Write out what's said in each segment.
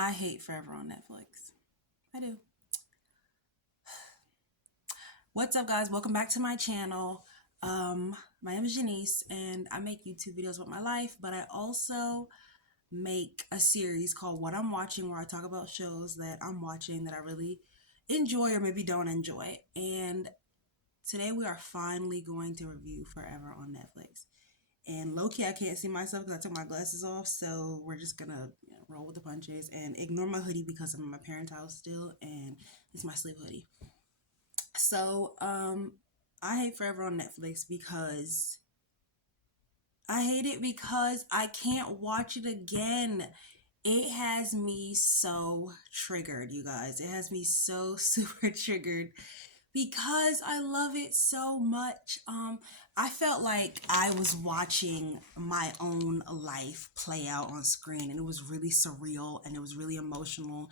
I hate Forever on Netflix. I do. What's up, guys? Welcome back to my channel. My name is Janice, and I make YouTube videos about my life, but I also make a series called What I'm Watching, where I talk about shows that I'm watching that I really enjoy or maybe don't enjoy. And today we are finally going to review Forever on Netflix. And low-key, I can't see myself because I took my glasses off, so we're just gonna roll with the punches and ignore my hoodie because I'm in my parents' house still, and it's my sleep hoodie. So, I hate Forever on Netflix because I hate it because I can't watch it again. It has me so triggered, you guys. It has me so super triggered because I love it so much. I felt like I was watching my own life play out on screen, and it was really surreal and it was really emotional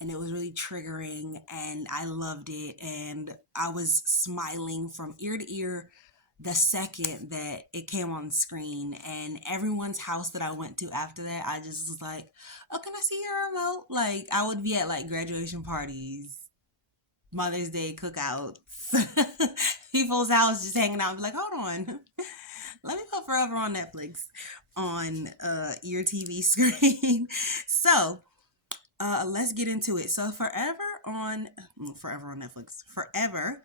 and it was really triggering, and I loved it, and I was smiling from ear to ear the second that it came on screen. And everyone's house that I went to after that, I just was like, oh, can I see your remote? Like, I would be at like graduation parties, Mother's Day cookouts, people's house, just hanging out and be like, hold on, let me put Forever on Netflix on your TV screen. So let's get into it. So Forever on Netflix. Forever,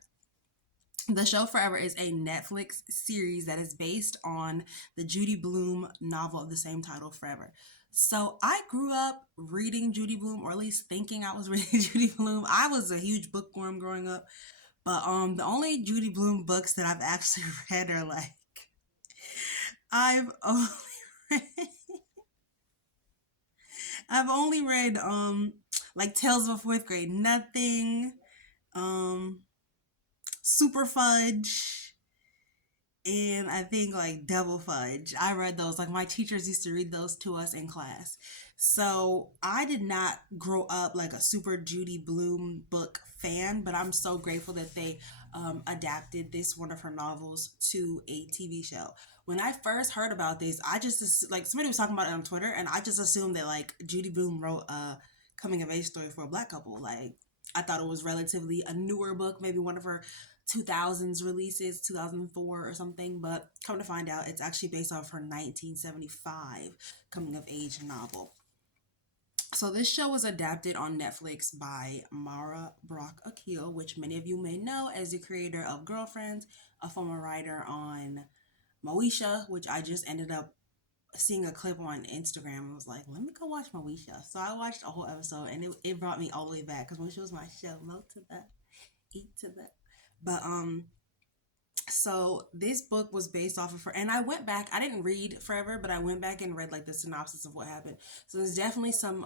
the show Forever is a Netflix series that is based on the Judy Blume novel of the same title, Forever. So I grew up reading Judy Blume, or at least thinking I was reading Judy Blume. I was a huge bookworm growing up, but the only Judy Blume books that I've actually read are like I've only read, I've only read like Tales of a Fourth Grade Nothing, um Super Fudge, and I think like Devil Fudge. I read those. Like my teachers used to read those to us in class. So I did not grow up like a super Judy Blume book fan, but I'm so grateful that they adapted this one of her novels to a TV show. When I first heard about this, I just like somebody was talking about it on Twitter, and I just assumed that like Judy Blume wrote a coming of age story for a black couple. Like I thought it was relatively a newer book, maybe one of her 2000s releases, 2004 or something, but come to find out it's actually based off her 1975 coming of age novel. So this show was adapted on Netflix by Mara Brock Akil, which many of you may know as the creator of Girlfriends, a former writer on Moesha, which I just ended up seeing a clip on Instagram and was like, let me go watch Moesha. So I watched a whole episode, and it brought me all the way back because Moesha was my show. Low to that, eat to that. But so this book was based off of her, and I went back, I didn't read Forever, but I went back and read like the synopsis of what happened. So there's definitely some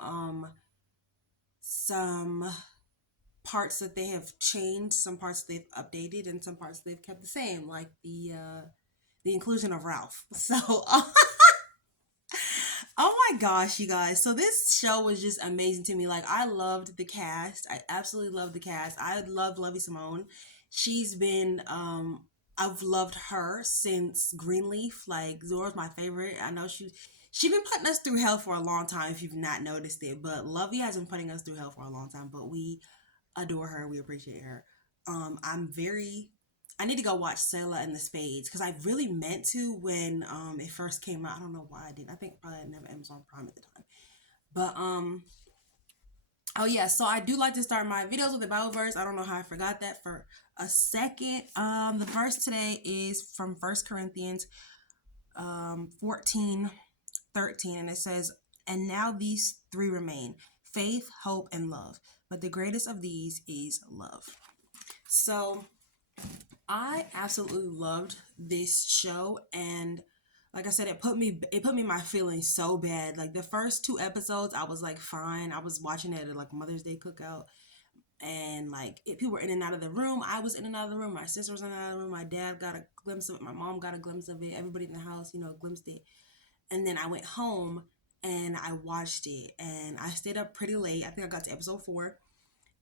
parts that they have changed, some parts they've updated, and some parts they've kept the same, like the inclusion of Ralph. So oh my gosh, you guys. So this show was just amazing to me. Like I loved the cast. I absolutely loved the cast. I love Lovey Simone. She's been I've loved her since Greenleaf. Like Zora's my favorite. I know she's been putting us through hell for a long time if you've not noticed it. But Lovey has been putting us through hell for a long time. But we adore her. We appreciate her. I'm very I need to go watch Selah and the Spades because I really meant to when it first came out. I don't know why I didn't. I think probably I didn't have Amazon Prime at the time. But oh yeah, so I do like to start my videos with the Bible verse. I don't know how I forgot that for a second. The verse today is from First Corinthians 14:13, and it says, and now these three remain: faith, hope, and love. But the greatest of these is love. So I absolutely loved this show, and like I said, it put me in my feelings so bad. Like the first two episodes, I was like fine. I was watching it at like Mother's Day cookout, and like people were in and out of the room. I was in and out of the room. My sister was in and out of the room. My dad got a glimpse of it. My mom got a glimpse of it. Everybody in the house, glimpsed it. And then I went home and I watched it, and I stayed up pretty late. I think I got to episode 4,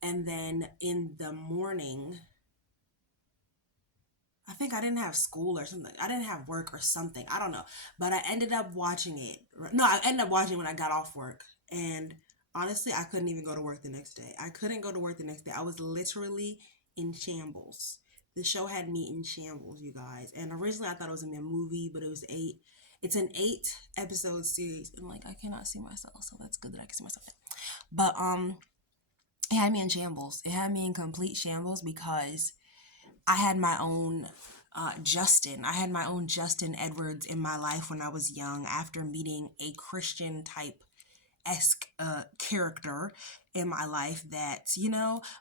and then in the morning I think I didn't have school or something. I didn't have work or something. I don't know. But I ended up watching it. No, I ended up watching it when I got off work. And Honestly, I couldn't even go to work the next day. I couldn't go to work the next day. I was literally in shambles. The show had me in shambles, you guys. And originally I thought it was gonna be a movie, but it was eight. It's an 8 episode series, and like I cannot see myself, so that's good that I can see myself. But it had me in shambles. It had me in complete shambles because I had my own Justin. I had my own Justin Edwards in my life when I was young after meeting a Christian type esque character in my life that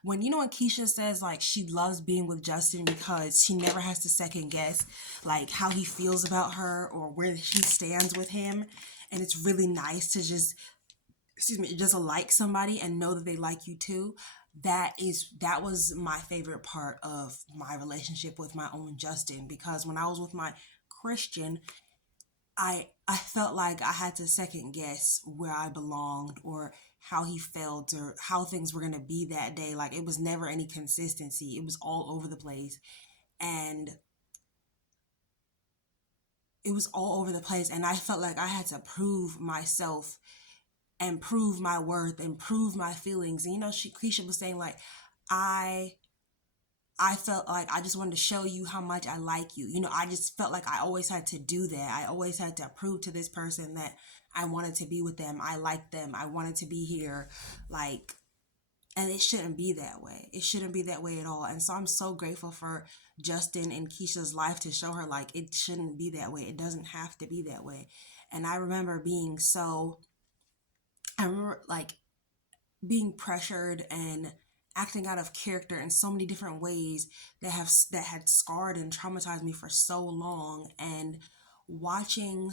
when Keisha says like she loves being with Justin because she never has to second guess like how he feels about her or where he stands with him, and it's really nice to just just like somebody and know that they like you too. That was my favorite part of my relationship with my own Justin, because when I was with my Christian, I felt like I had to second guess where I belonged or how he felt or how things were going to be that day. Like it was never any consistency. It was all over the place. And it was all over the place, and I felt like I had to prove myself and prove my worth and prove my feelings. And Keisha was saying like I I felt like I just wanted to show you how much I like you. I just felt like I always had to do that. I always had to prove to this person that I wanted to be with them. I liked them. I wanted to be here. Like, and it shouldn't be that way. It shouldn't be that way at all. And so I'm so grateful for Justin and Keisha's life to show her like it shouldn't be that way. It doesn't have to be that way. And I remember like being pressured and acting out of character in so many different ways that had scarred and traumatized me for so long, and watching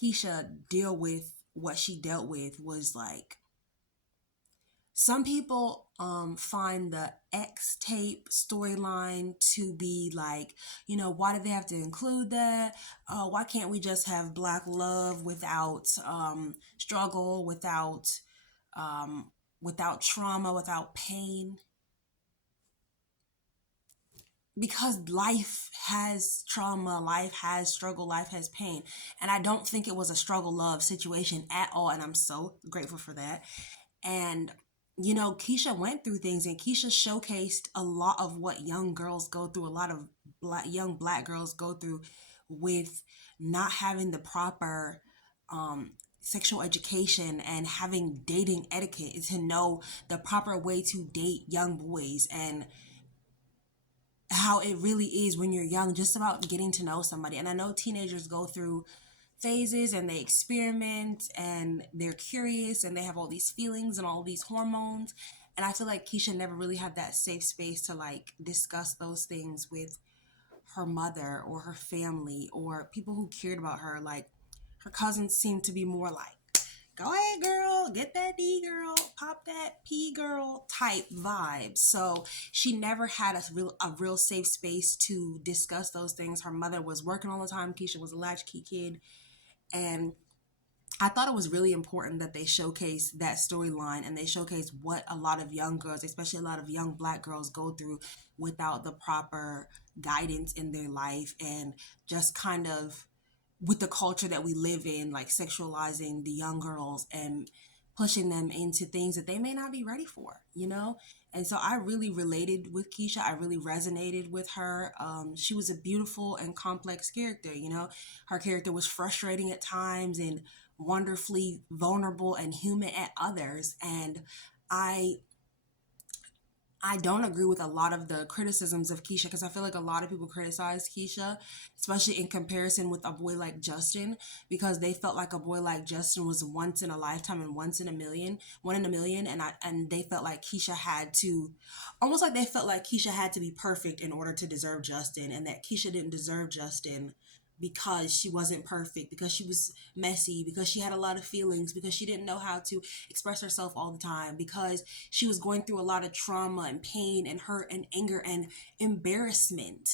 Keisha deal with what she dealt with was like, some people find the X tape storyline to be like, why did they have to include that? Why can't we just have black love without struggle, um, without trauma, without pain? Because life has trauma, life has struggle, life has pain. And I don't think it was a struggle love situation at all. And I'm so grateful for that. And Keisha went through things, and Keisha showcased a lot of what young girls go through, a lot of young black girls go through with not having the proper sexual education and having dating etiquette to know the proper way to date young boys, and how it really is when you're young, just about getting to know somebody. And I know teenagers go through phases and they experiment and they're curious and they have all these feelings and all these hormones. And I feel like Keisha never really had that safe space to like discuss those things with her mother or her family or people who cared about her. Like her cousins seemed to be more like, go ahead, girl, get that D, girl, pop that P, girl type vibe. So she never had a real safe space to discuss those things. Her mother was working all the time. Keisha was a latchkey kid, and I thought it was really important that they showcase that storyline and they showcase what a lot of young girls, especially a lot of young black girls, go through without the proper guidance in their life, and just kind of with the culture that we live in, like sexualizing the young girls and pushing them into things that they may not be ready for. And so I really related with Keisha. I really resonated with her. She was a beautiful and complex character. Her character was frustrating at times and wonderfully vulnerable and human at others. And I I don't agree with a lot of the criticisms of Keisha, because I feel like a lot of people criticize Keisha, especially in comparison with a boy like Justin, because they felt like a boy like Justin was once in a lifetime and once in a million, one in a million, and they felt like Keisha had to, almost like they felt like Keisha had to be perfect in order to deserve Justin, and that Keisha didn't deserve Justin because she wasn't perfect, because she was messy, because she had a lot of feelings, because she didn't know how to express herself all the time, because she was going through a lot of trauma and pain and hurt and anger and embarrassment,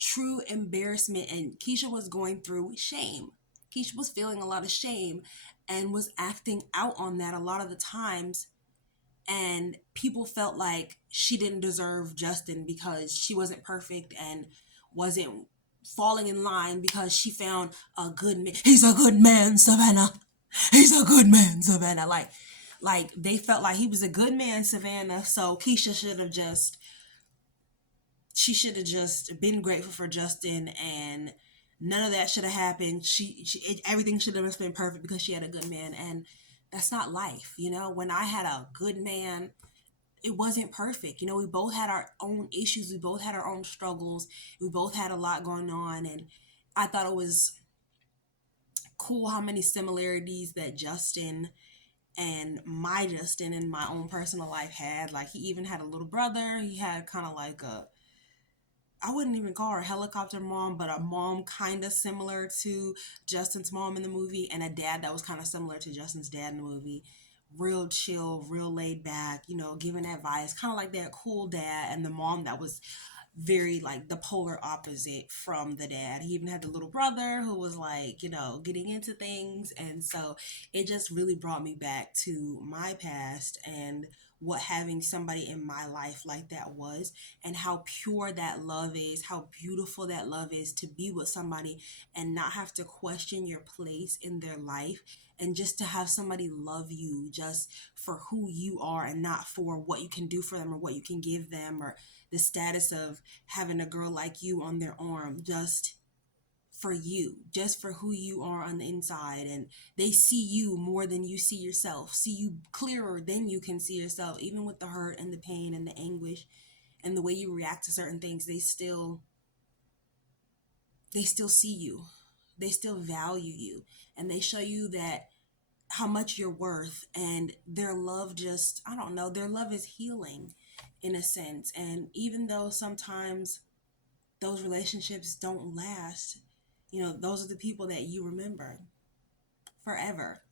true embarrassment. And Keisha was going through shame. Keisha was feeling a lot of shame and was acting out on that a lot of the times. And people felt like she didn't deserve Justin because she wasn't perfect and wasn't falling in line because she found a good man. He's a good man, Savannah. He's a good man, Savannah. Like, Like they felt like he was a good man, Savannah. So Keisha should have just been grateful for Justin, and none of that should have happened. Everything should have been perfect because she had a good man, and that's not life. When I had a good man, it wasn't perfect. We both had our own issues. We both had our own struggles. We both had a lot going on, and I thought it was cool how many similarities that Justin in my own personal life had. Like, he even had a little brother. He had kind of like I wouldn't even call her a helicopter mom, but a mom kind of similar to Justin's mom in the movie, and a dad that was kind of similar to Justin's dad in the movie. Real chill, real laid back, giving advice, kind of like that cool dad, and the mom that was very like the polar opposite from the dad. He even had the little brother who was like, getting into things. And so it just really brought me back to my past and what having somebody in my life like that was, and how pure that love is, how beautiful that love is to be with somebody and not have to question your place in their life, and just to have somebody love you just for who you are and not for what you can do for them or what you can give them, or the status of having a girl like you on their arm, just for you, just for who you are on the inside. And they see you more than you see yourself, see you clearer than you can see yourself. Even with the hurt and the pain and the anguish and the way you react to certain things, they still see you, they still value you, and they show you that how much you're worth. And their love, just, I don't know, their love is healing in a sense. And even though sometimes those relationships don't last, those are the people that you remember forever.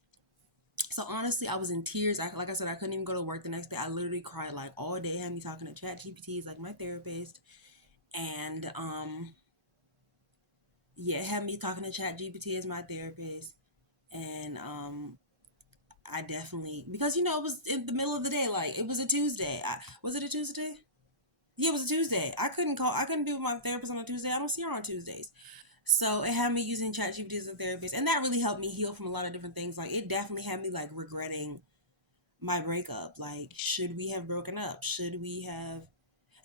So honestly, I was in tears. Like I said, I couldn't even go to work the next day. I literally cried like all day. Had me talking to ChatGPT, is like my therapist. And yeah, it had me talking to ChatGPT as my therapist. And I definitely, because it was in the middle of the day, like it was a Tuesday. Was it a Tuesday? Yeah, it was a Tuesday. I couldn't be with my therapist on a Tuesday. I don't see her on Tuesdays. So it had me using ChatGPT as a therapist, and that really helped me heal from a lot of different things. Like, it definitely had me like regretting my breakup. Like, should we have broken up? Should we have,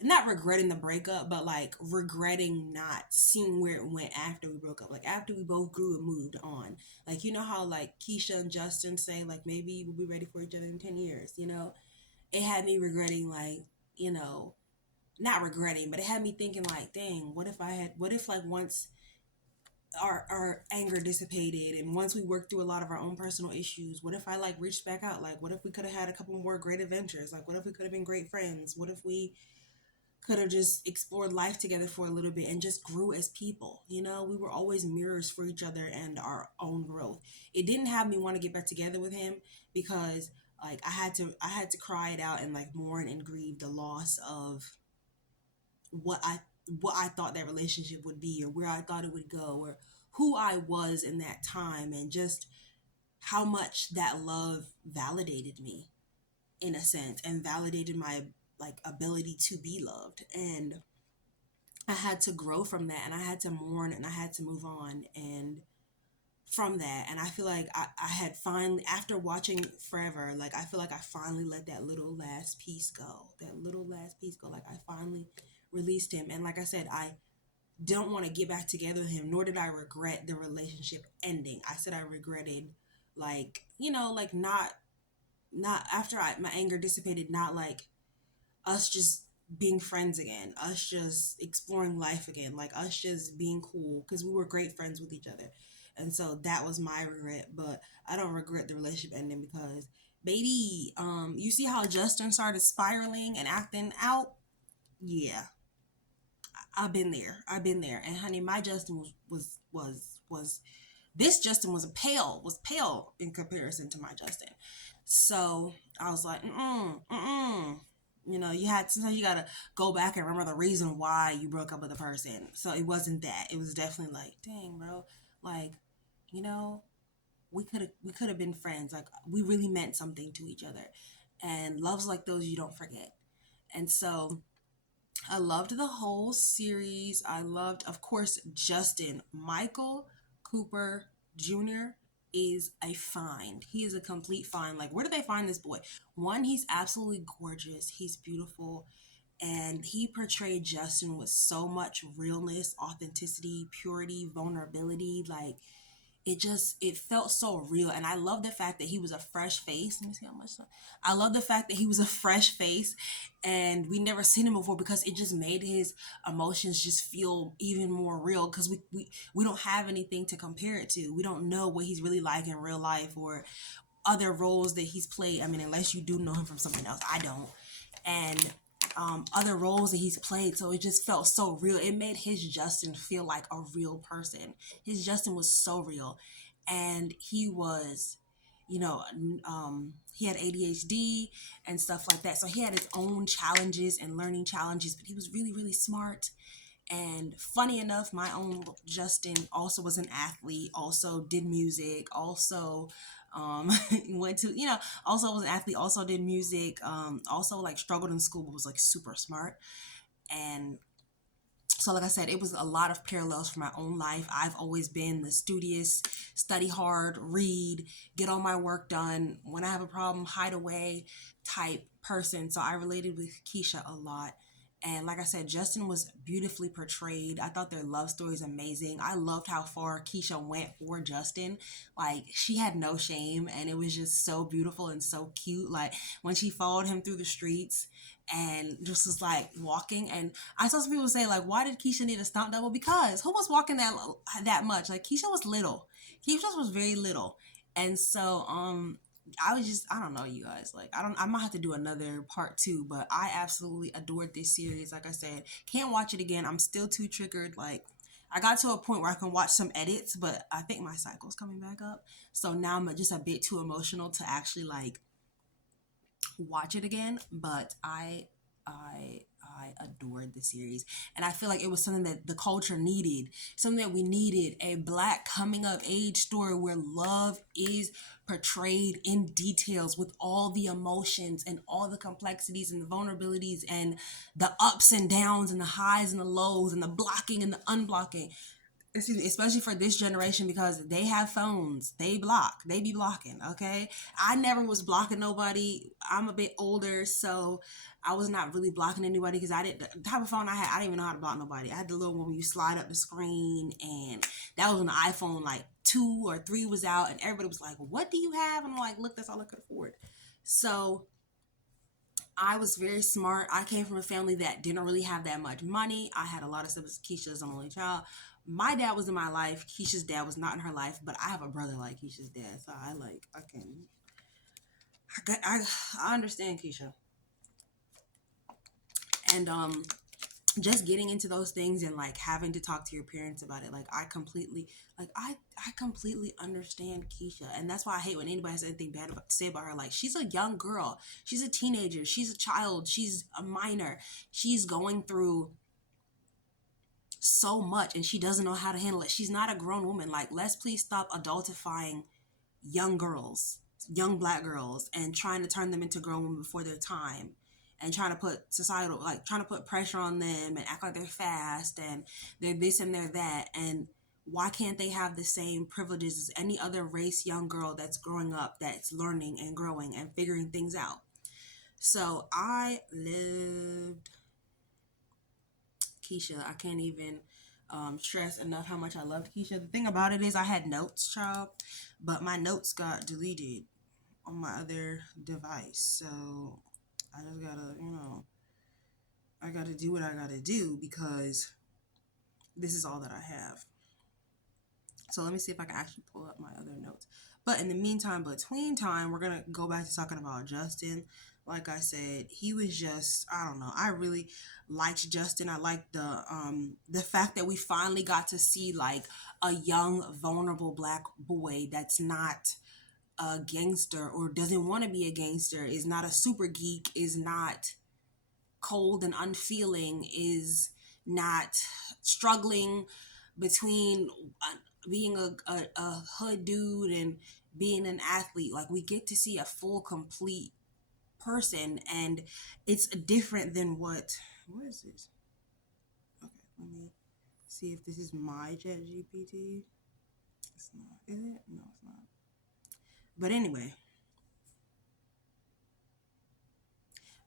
not regretting the breakup, but like regretting not seeing where it went after we broke up. Like, after we both grew and moved on. Like, how like Keisha and Justin say like maybe we'll be ready for each other in 10 years. It had me regretting, like, you know, not regretting, but it had me thinking like, dang, what if like once our anger dissipated, and once we worked through a lot of our own personal issues, what if I like reached back out? Like, what if we could have had a couple more great adventures? Like, what if we could have been great friends? What if we could have just explored life together for a little bit and just grew as people? We were always mirrors for each other and our own growth. It didn't have me want to get back together with him, because like I had to cry it out and like mourn and grieve the loss of what I thought that relationship would be, or where I thought it would go, or who I was in that time, and just how much that love validated me in a sense, and validated my like ability to be loved. And I had to grow from that, and I had to mourn, and I had to move on, and from that. And I feel like I had finally, after watching forever, like I feel like I finally let that little last piece go, like I finally released him. And like I said, I don't want to get back together with him, nor did I regret the relationship ending. I said I regretted, like, like not after my anger dissipated, not like us just being friends again, us just exploring life again, like us just being cool, because we were great friends with each other. And so that was my regret. But I don't regret the relationship ending, because baby, you see how Justin started spiraling and acting out? Yeah, I've been there. And honey, my Justin was this Justin was pale in comparison to my Justin. So I was like, sometimes you gotta go back and remember the reason why you broke up with a person. So it wasn't that. It was definitely like, dang, bro, like, you know, we could have been friends. Like, we really meant something to each other. And loves like those you don't forget. And so I loved the whole series. I loved, of course, Justin, Michael Cooper Jr. is a find. He is a complete find. Like, where did they find this boy? One, he's absolutely gorgeous. He's beautiful. And he portrayed Justin with so much realness, authenticity, purity, vulnerability. Like, it felt so real. And I love the fact that he was a fresh face. Let me see how much I love the fact that he was a fresh face and we never seen him before, because it just made his emotions just feel even more real, because we don't have anything to compare it to. We don't know what he's really like in real life or other roles that he's played. I mean, unless you do know him from something else. I don't. And other roles that he's played. So it just felt so real. It made his Justin feel like a real person. His Justin was so real. And he was, you know, he had ADHD and stuff like that. So he had his own challenges and learning challenges, but he was really, really smart. And funny enough, my own Justin also was an athlete, also did music, also went to, also was an athlete, also did music, also like struggled in school, but was like super smart. And so, like I said, it was a lot of parallels for my own life. I've always been the studious, study hard, read, get all my work done. When I have a problem, hide away type person. So I related with Keisha a lot. And like I said, Justin was beautifully portrayed. I thought their love story is amazing. I loved how far Keisha went for Justin. Like, she had no shame, and it was just so beautiful and so cute. Like, when she followed him through the streets and just was like walking, and I saw some people say, like, why did Keisha need a stunt double? Because who was walking that much? Like, Keisha was little. Keisha was very little. And so I don't know, you guys. Like, I might have to do another part two, but I absolutely adored this series. Like I said, can't watch it again. I'm still too triggered. Like, I got to a point where I can watch some edits, but I think my cycle's coming back up. So now I'm just a bit too emotional to actually like watch it again. But I adored the series, and I feel like it was something that the culture needed, something that we needed, a Black coming of age story where love is portrayed in details with all the emotions and all the complexities and the vulnerabilities and the ups and downs and the highs and the lows and the blocking and the unblocking. Excuse me, especially for this generation, because they have phones, they be blocking. Okay, I never was blocking nobody. I'm a bit older, so I was not really blocking anybody, because I didn't, the type of phone I had, I didn't even know how to block nobody. I had the little one where you slide up the screen, and that was when the iPhone like 2 or 3 was out, and everybody was like, what do you have? And I'm like, look, that's all I could afford. So I was very smart. I came from a family that didn't really have that much money. I had a lot of siblings. Keisha's an only child. My dad was in my life. Keisha's dad was not in her life, but I have a brother like Keisha's dad, so I understand Keisha. And just getting into those things and like having to talk to your parents about it, like I completely understand Keisha. And that's why I hate when anybody has anything bad to say about her. Like, she's a young girl, she's a teenager, she's a child, she's a minor, she's going through so much and she doesn't know how to handle it. She's not a grown woman. Like, let's please stop adultifying young girls, young Black girls, and trying to turn them into grown women before their time, and trying to put societal, like trying to put pressure on them and act like they're fast and they're this and they're that. And why can't they have the same privileges as any other race young girl that's growing up, that's learning and growing and figuring things out? So I lived Keisha. I can't even stress enough how much I loved Keisha. The thing about it is I had notes, child, but my notes got deleted on my other device. So I just gotta, I gotta do what I gotta do, because this is all that I have. So let me see if I can actually pull up my other notes. But in the meantime, between time, we're gonna go back to talking about Justin. Like I said, he was just, I don't know. I really liked Justin. I liked the fact that we finally got to see like a young, vulnerable Black boy that's not a gangster or doesn't want to be a gangster, is not a super geek, is not cold and unfeeling, is not struggling between being a hood dude and being an athlete. Like, we get to see a full, complete person, and it's different than what is this? Okay, let me see if this is my chat GPT. It's not, is it? No, it's not. But anyway,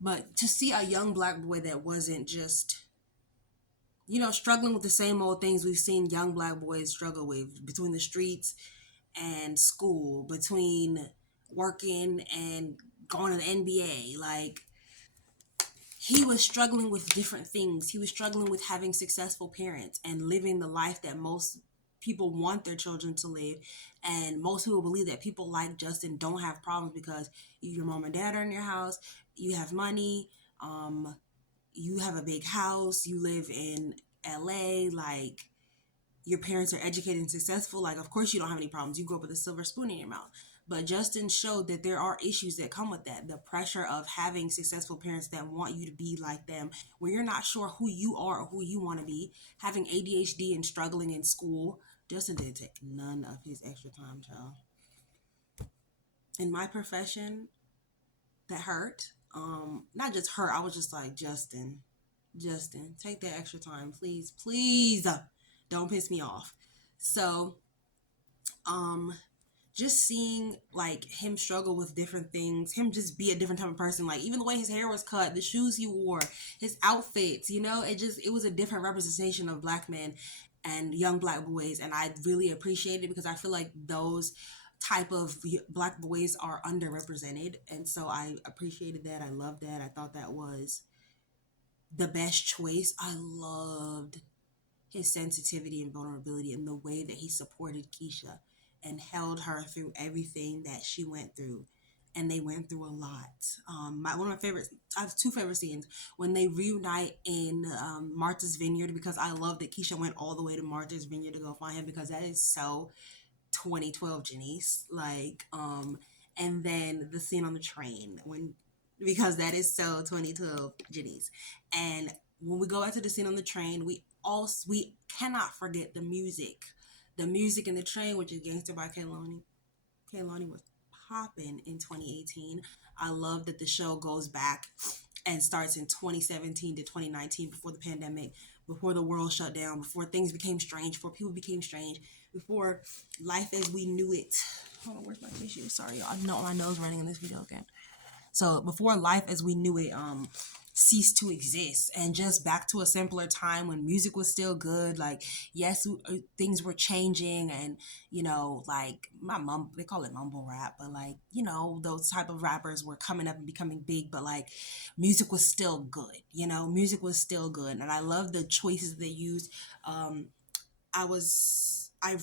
but to see a young black boy that wasn't just, struggling with the same old things we've seen young black boys struggle with, between the streets and school, between working and going to the NBA. Like, he was struggling with different things. He was struggling with having successful parents and living the life that most people want their children to live. And most people believe that people like Justin don't have problems because your mom and dad are in your house, you have money, you have a big house, you live in LA, like, your parents are educated and successful, like, of course you don't have any problems. You grew up with a silver spoon in your mouth. But Justin showed that there are issues that come with that. The pressure of having successful parents that want you to be like them, where you're not sure who you are or who you want to be, having ADHD and struggling in school. Justin didn't take none of his extra time, child. In my profession, that hurt. Not just hurt, I was just like, Justin, take that extra time, please, please. Don't piss me off. So, um, just seeing like him struggle with different things, him just be a different type of person, like even the way his hair was cut, the shoes he wore, his outfits, it was a different representation of black men and young black boys, and I really appreciate it because I feel like those type of black boys are underrepresented, and so I appreciated that. I loved that. I thought that was the best choice. I loved his sensitivity and vulnerability and the way that he supported Keisha and held her through everything that she went through. And they went through a lot. One of my favorites, I have two favorite scenes when they reunite in Martha's Vineyard, because I love that Keisha went all the way to Martha's Vineyard to go find him, because that is so 2012 Janice. And then the scene on the train, because that is so 2012 Janice. And when we go back to the scene on the train, we cannot forget the music. The music in the train, which is Gangster by Kehlani. Kehlani was popping in 2018. I love that the show goes back and starts in 2017 to 2019, before the pandemic, before the world shut down, before things became strange, before people became strange, before life as we knew it. Hold on, where's my tissue? Sorry, y'all. I know my nose running in this video again. So before life as we knew it ceased to exist, and just back to a simpler time when music was still good. Like, yes, things were changing, and like my mom, they call it mumble rap, but like, those type of rappers were coming up and becoming big, but like music was still good. Music was still good, and I love the choices they used. I've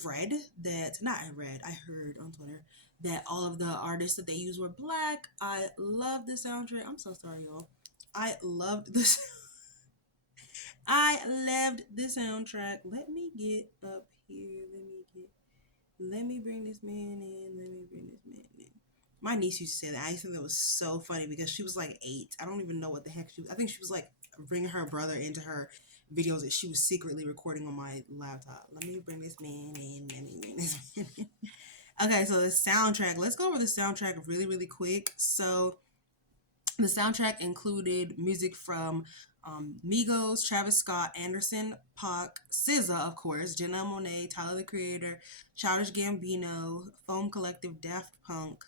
read that, not I read, I heard on Twitter that all of the artists that they used were black. I love the soundtrack. I'm so sorry, y'all. I loved this. I loved the soundtrack. Let me get up here. Let me bring this man in. Let me bring this man in. My niece used to say that. I think that was so funny because she was like 8. I don't even know what the heck she was. I think she was like bringing her brother into her videos that she was secretly recording on my laptop. Let me bring this man in. Let me bring this man in. Okay, so the soundtrack. Let's go over the soundtrack really, really quick. So the soundtrack included music from Migos, Travis Scott, Anderson .Paak, SZA, of course, Janelle Monáe, Tyler the Creator, Childish Gambino, Foam Collective, Daft Punk,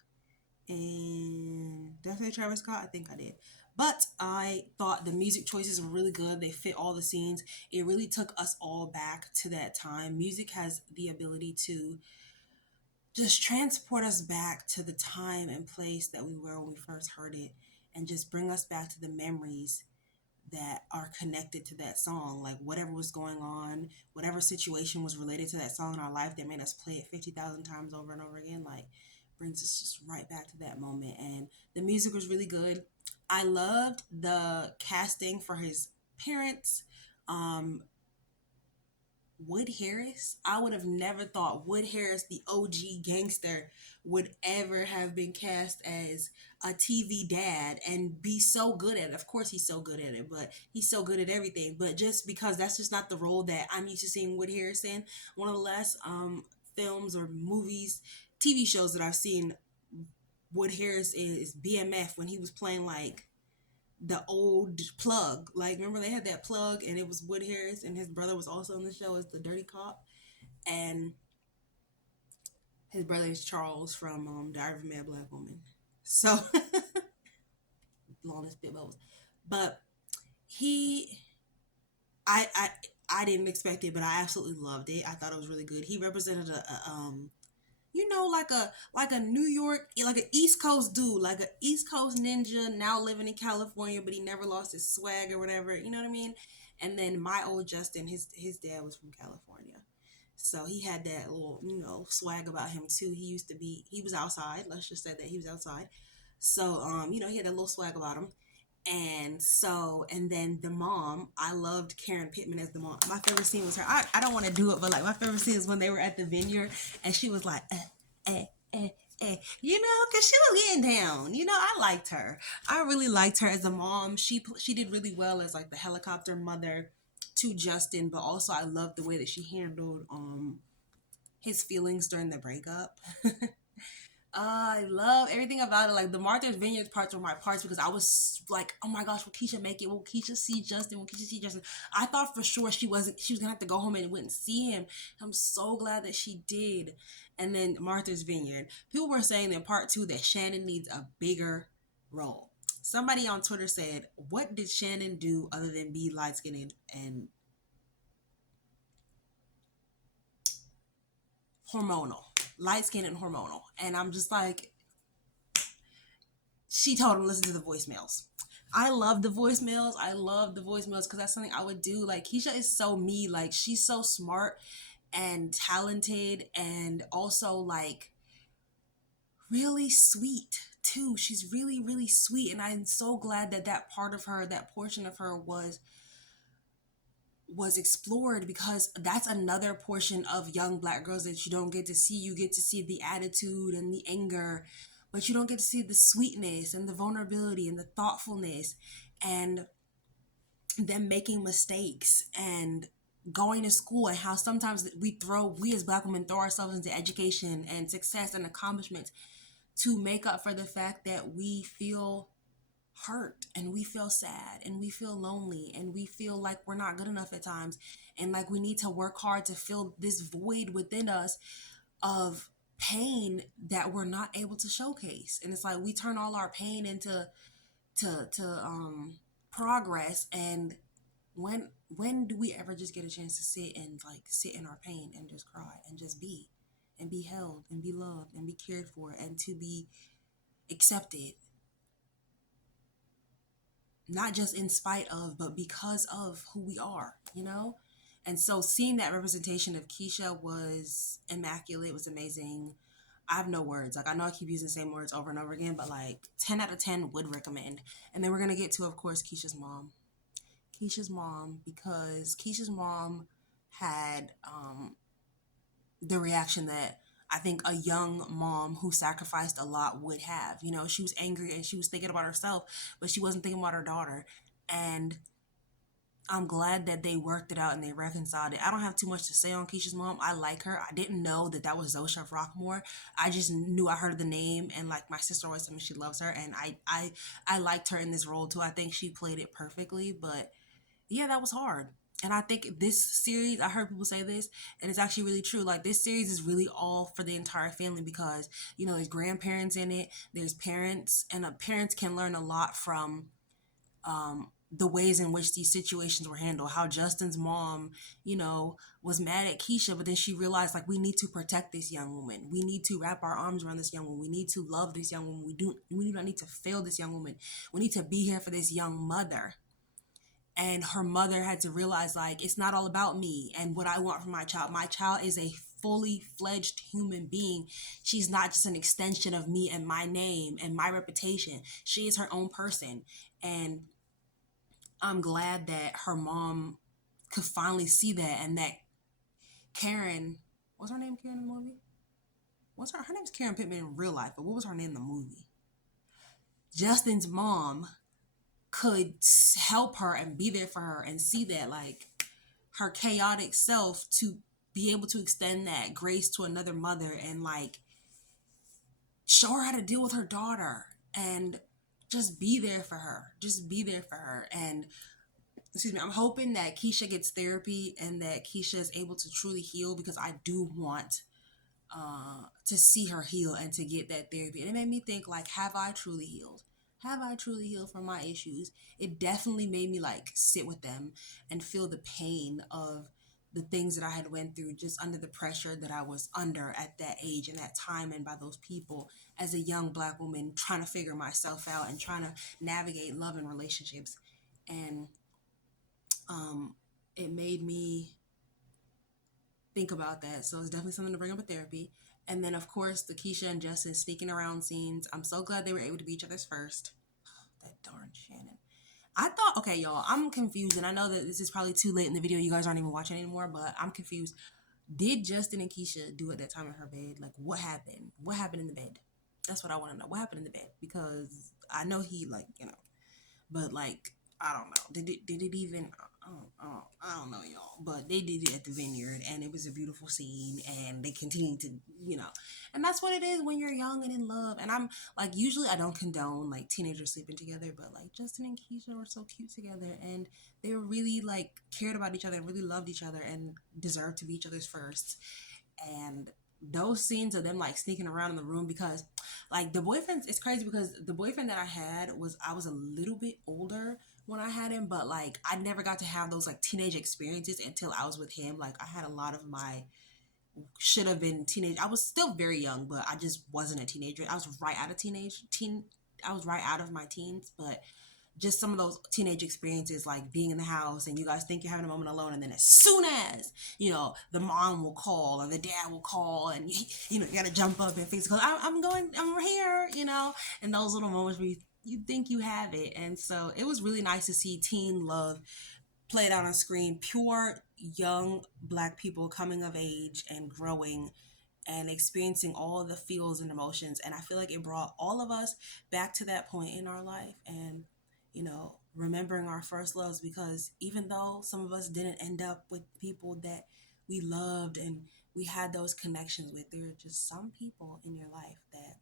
and did I say Travis Scott? I think I did. But I thought the music choices were really good. They fit all the scenes. It really took us all back to that time. Music has the ability to just transport us back to the time and place that we were when we first heard it, and just bring us back to the memories that are connected to that song. Like, whatever was going on, whatever situation was related to that song in our life that made us play it 50,000 times over and over again, like, brings us just right back to that moment. And the music was really good. I loved the casting for his parents. Wood Harris, I would have never thought Wood Harris, the OG gangster, would ever have been cast as a TV dad and be so good at it. Of course he's so good at it, but he's so good at everything. But just because that's just not the role that I'm used to seeing Wood Harris in. One of the last films or movies, TV shows that I've seen Wood Harris is BMF, when he was playing like the old plug. Like, remember they had that plug and it was Wood Harris, and his brother was also on the show as the dirty cop. And His brother is Charles from Diary of a Mad Black Woman. So long as spit bubbles. But he I I I didn't expect it, but I absolutely loved it. I thought it was really good. He represented like a New York, like an East Coast dude, like an East Coast ninja now living in California, but he never lost his swag or whatever. You know what I mean? And then my old Justin, his dad was from California, so he had that little swag about him too. He was outside. Let's just say that he was outside. So he had a little swag about him. And then the mom, I loved Karen Pittman as the mom. My favorite scene was her. I don't want to do it, but like my favorite scene is when they were at the vineyard and she was like, eh, eh, because she was getting down. I liked her. I really liked her as a mom. She did really well as like the helicopter mother to Justin, but also I loved the way that she handled his feelings during the breakup. I love everything about it. Like the Martha's Vineyard parts were my parts because I was like, oh my gosh, will Keisha make it? Will Keisha see Justin? Will Keisha see Justin? I thought for sure she was gonna have to go home and wouldn't see him. I'm so glad that she did. And then Martha's Vineyard. People were saying in part two that Shannon needs a bigger role. Somebody on Twitter said, what did Shannon do other than be light skinned and hormonal? Light skinned and hormonal. And I'm just like, she told him to listen to the voicemails. I love the voicemails. I love the voicemails because that's something I would do. Like Keisha is so me. Like she's so smart and talented and also like really sweet too. She's really, really sweet. And I'm so glad that that part of her, that portion of her was explored because that's another portion of young black girls that you don't get to see. You get to see the attitude and the anger, but you don't get to see the sweetness and the vulnerability and the thoughtfulness and them making mistakes and going to school and how sometimes we as black women throw ourselves into education and success and accomplishments to make up for the fact that we feel hurt and we feel sad and we feel lonely and we feel like we're not good enough at times and like we need to work hard to fill this void within us of pain that we're not able to showcase. And it's like we turn all our pain into progress. And when do we ever just get a chance to sit in our pain and just cry and just be and be held and be loved and be cared for and to be accepted, not just in spite of, but because of who we are. And so seeing that representation of Keisha was immaculate, was amazing. I have no words. Like I know I keep using the same words over and over again, but like 10 out of 10 would recommend. And then we're going to get to, of course, Keisha's mom. Because Keisha's mom had the reaction that I think a young mom who sacrificed a lot would have. She was angry and she was thinking about herself, but she wasn't thinking about her daughter. And I'm glad that they worked it out and they reconciled it. I don't have too much to say on Keisha's mom. I like her. I didn't know that was Zosha Rockmore. I just knew, I heard the name, and like my sister always told me she loves her, and I liked her in this role too. I think she played it perfectly, but yeah, that was hard. And I think this series, I heard people say this, and it's actually really true. Like this series is really all for the entire family because, there's grandparents in it, there's parents, and parents can learn a lot from the ways in which these situations were handled. How Justin's mom, was mad at Keisha, but then she realized like we need to protect this young woman. We need to wrap our arms around this young woman. We need to love this young woman. We do not need to fail this young woman. We need to be here for this young mother. And her mother had to realize like it's not all about me and what I want from my child. My child is a fully fledged human being. She's not just an extension of me and my name and my reputation. She is her own person. And I'm glad that her mom could finally see that, and that Karen, what's her name, Karen in the movie? Her name's Karen Pittman in real life, but what was her name in the movie? Justin's mom could help her and be there for her and see that like her chaotic self to be able to extend that grace to another mother and like show her how to deal with her daughter and just be there for her. And excuse me, I'm hoping that Keisha gets therapy and that Keisha is able to truly heal because I do want to see her heal and to get that therapy. And it made me think, like, have I truly healed? Have I truly healed from my issues? It definitely made me like sit with them and feel the pain of the things that I had went through just under the pressure that I was under at that age and that time, and by those people as a young Black woman trying to figure myself out and trying to navigate love and relationships. And um, it made me think about that. So it's definitely something to bring up with therapy. And then, of course, the Keisha and Justin sneaking around scenes. I'm so glad they were able to be each other's first. That darn Shannon. I thought, okay, y'all, I'm confused. And I know that this is probably too late in the video. You guys aren't even watching anymore, but I'm confused. Did Justin and Keisha do at that time in her bed? Like, what happened? What happened in the bed? That's what I want to know. What happened in the bed? Because I know he, like, but like, I don't know. Did it even? I don't know, y'all. But they did it at the vineyard, and it was a beautiful scene. And they continued to, and that's what it is when you're young and in love. And I'm like, usually I don't condone like teenagers sleeping together, but like Justin and Keisha were so cute together, and they were really like cared about each other and really loved each other and deserved to be each other's first. And those scenes of them like sneaking around in the room, because like the boyfriend, it's crazy because the boyfriend that I was a little bit older when I had him, but like I never got to have those like teenage experiences until I was with him. Like I had a lot of my should have been teenage. I was still very young, but I just wasn't a teenager. I was right out of I was right out of my teens, but just some of those teenage experiences, like being in the house and you guys think you're having a moment alone, and then as soon as the mom will call or the dad will call, and you gotta jump up and fix, because I'm here, and those little moments where you think you have it. And so it was really nice to see teen love played out on screen, pure young Black people coming of age and growing and experiencing all of the feels and emotions. And I feel like it brought all of us back to that point in our life, and remembering our first loves, because even though some of us didn't end up with people that we loved and we had those connections with, there are just some people in your life that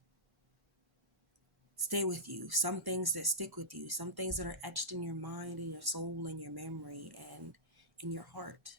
stay with you, some things that stick with you, some things that are etched in your mind and your soul and your memory and in your heart.